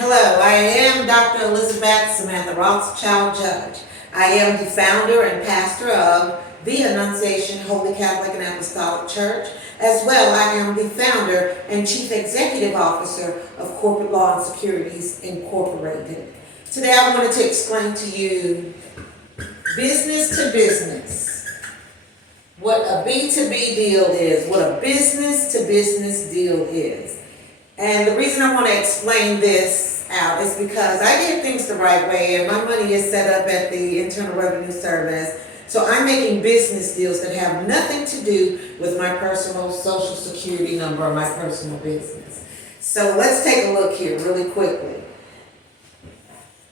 Hello, I am Dr. Elizabeth Samantha Rothschild Judge. I am the founder and pastor of the Annunciation Holy Catholic and Apostolic Church. As well, I am the founder and chief executive officer of Corporate Law and Securities Incorporated. Today I wanted to explain to you business to business, what a B2B deal is, what a business to business deal is. And the reason I want to explain this out is because I did things the right way and my money is set up at the Internal Revenue Service. So I'm making business deals that have nothing to do with my personal social security number or my personal business. So let's take a look here really quickly.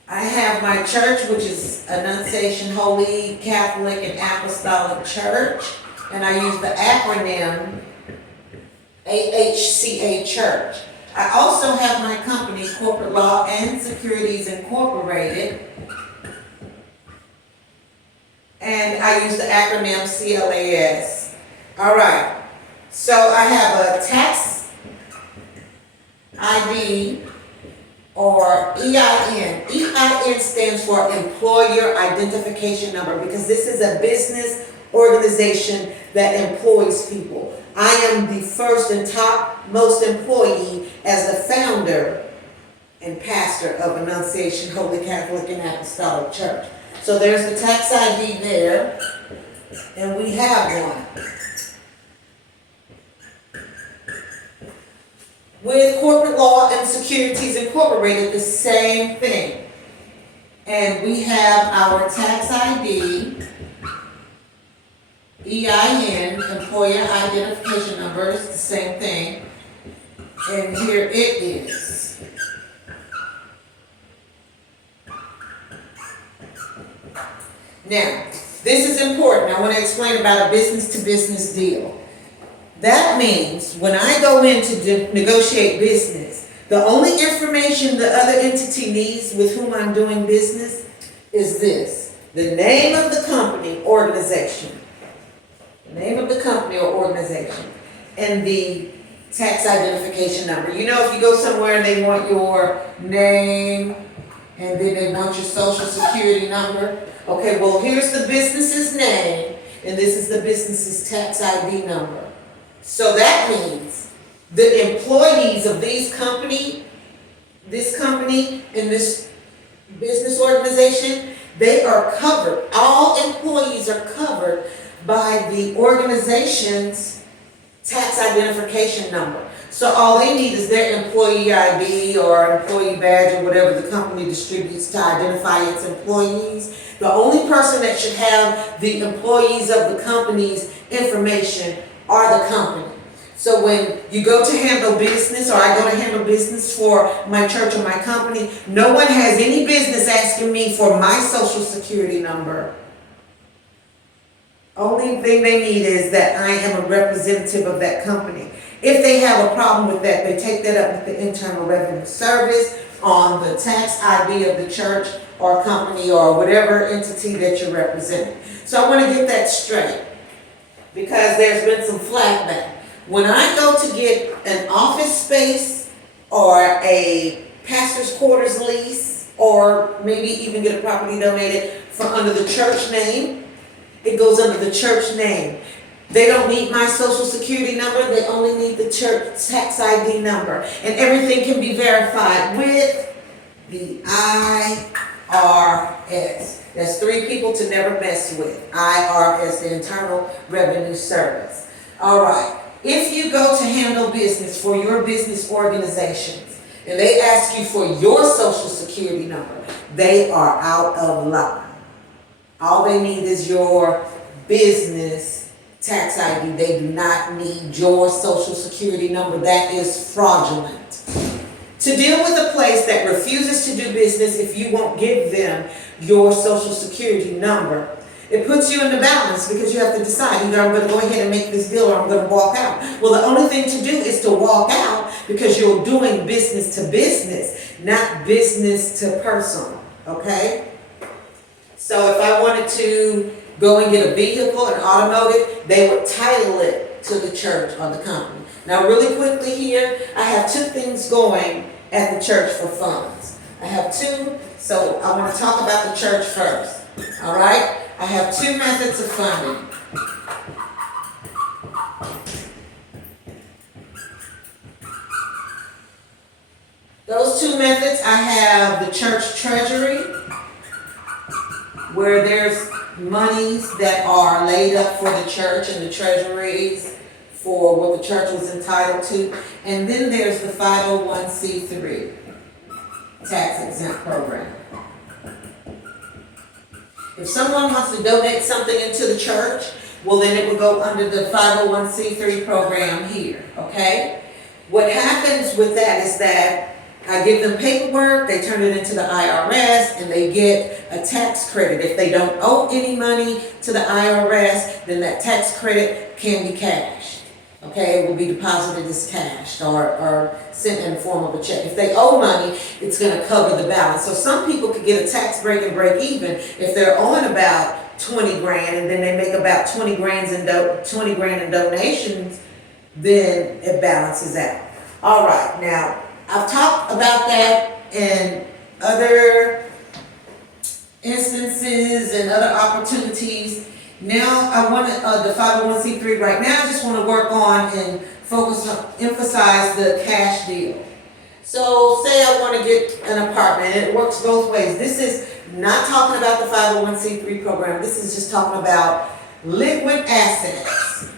I have my church, which is Annunciation Holy Catholic and Apostolic Church, and I use the acronym AHCA Church. I also have my company, Corporate Law and Securities Incorporated, and I use the acronym CLAS. All right, so I have a tax ID or EIN. EIN stands for Employer Identification Number because this is a business organization that employs people. I am the first and top most employee as the founder and pastor of Annunciation Holy Catholic and Apostolic Church. So there's the tax ID there, and we have one. With Corporate Law and Securities Incorporated, the same thing. And we have our tax ID, EIN, Employer Identification Number, it's the same thing. And here it is. Now, this is important. I want to explain about a business-to-business deal. That means when I go in to negotiate business, the only information the other entity needs with whom I'm doing business is this: the name of the company, organization. The name of the company or organization, and the tax identification number. You know, if you go somewhere and they want your name and then they want your social security number. Okay, well, here's the business's name and this is the business's tax ID number. So that means the employees of this company and this business organization, they are covered. All employees are covered by the organization's tax identification number. So all they need is their employee ID or employee badge or whatever the company distributes to identify its employees. The only person that should have the employees of the company's information are the company. So when you go to handle business, or I go to handle business for my church or my company, no one has any business asking me for my social security number. Only thing they need is that I am a representative of that company. If they have a problem with that, they take that up with the Internal Revenue Service on the tax ID of the church or company or whatever entity that you're representing. So I want to get that straight because there's been some flag back. When I go to get an office space or a pastor's quarters lease or maybe even get a property donated from under the church name, it goes under the church name. They don't need my social security number. They only need the church tax ID number. And everything can be verified with the IRS. That's three people to never mess with. IRS, the Internal Revenue Service. All right. If you go to handle business for your business organizations and they ask you for your social security number, they are out of line. All they need is your business tax ID. They do not need your social security number. That is fraudulent. To deal with a place that refuses to do business if you won't give them your social security number, it puts you in the balance because you have to decide, either I'm going to go ahead and make this deal or I'm going to walk out. Well, the only thing to do is to walk out because you're doing business to business, not business to personal, okay? So if I wanted to go and get a vehicle, an automotive, they would title it to the church or the company. Now really quickly here, I have two things going at the church for funds. I have two, so I want to talk about the church first. All right? I have two methods of funding. Those two methods, I have the church treasury, where there's monies that are laid up for the church and the treasuries for what the church was entitled to. And then there's the 501c3 tax exempt program. If someone wants to donate something into the church, well then it would go under the 501c3 program here, okay? What happens with that is that I give them paperwork, they turn it into the IRS, and they get a tax credit. If they don't owe any money to the IRS, then that tax credit can be cashed. Okay, it will be deposited as cash or sent in the form of a check. If they owe money, it's going to cover the balance. So some people could get a tax break and break even if they're owing about 20 grand and then they make about 20 grand in donations, then it balances out. All right, now I've talked about that in other instances and other opportunities. Now I want the 501c3 right now. I just want to work on and emphasize the cash deal. So say I want to get an apartment, and it works both ways. This is not talking about the 501c3 program. This is just talking about liquid assets.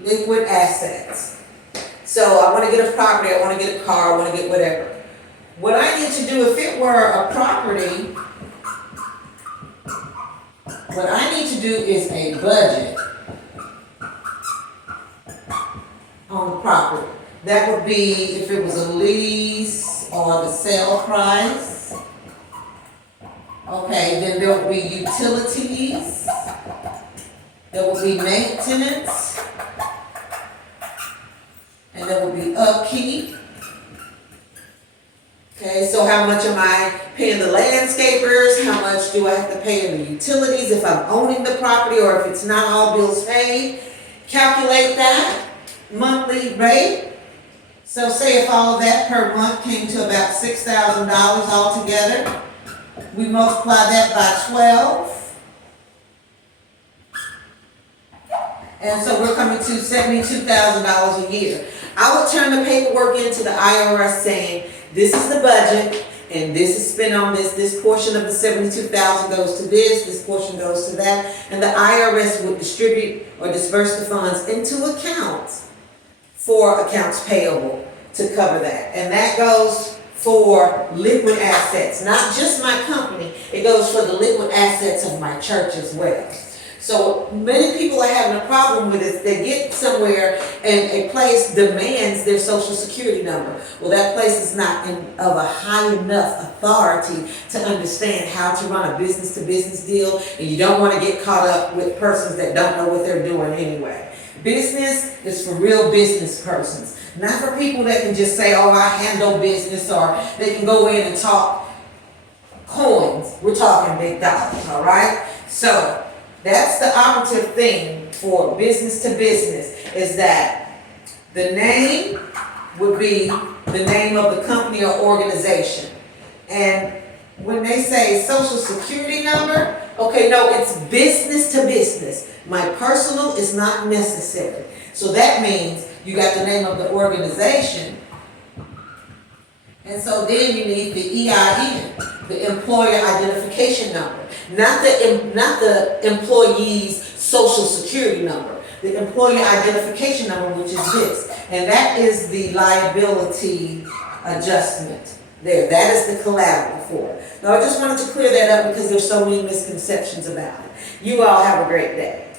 Liquid assets. So I want to get a property, I want to get a car, I want to get whatever. What I need to do, if it were a property, what I need to do is a budget on the property. That would be if it was a lease or the sale price. Okay, then there would be utilities. There would be maintenance. And there will be upkeep. Okay, so how much am I paying the landscapers? How much do I have to pay in the utilities if I'm owning the property or if it's not all bills paid? Calculate that monthly rate. So say if all of that per month came to about $6,000 altogether, we multiply that by 12. And so we're coming to $72,000 a year. I would turn the paperwork into the IRS saying, this is the budget, and this is spent on this portion of the $72,000 goes to this portion goes to that, and the IRS would distribute or disperse the funds into accounts for accounts payable to cover that. And that goes for liquid assets, not just my company, it goes for the liquid assets of my church as well. So many people are having a problem with it. They get somewhere and a place demands their social security number. Well, that place is not of a high enough authority to understand how to run a business-to-business deal, and you don't want to get caught up with persons that don't know what they're doing anyway. Business is for real business persons, not for people that can just say, oh, I handle business, or they can go in and talk coins. We're talking big dollars, all right? So that's the operative thing for business to business, is that the name would be the name of the company or organization. And when they say social security number, okay, no, it's business to business. My personal is not necessary. So that means you got the name of the organization. And so then you need the EIN, the employer identification number. Not the employee's social security number, the employer identification number, which is this. And that is the liability adjustment there. That is the collateral for it. Now I just wanted to clear that up because there's so many misconceptions about it. You all have a great day.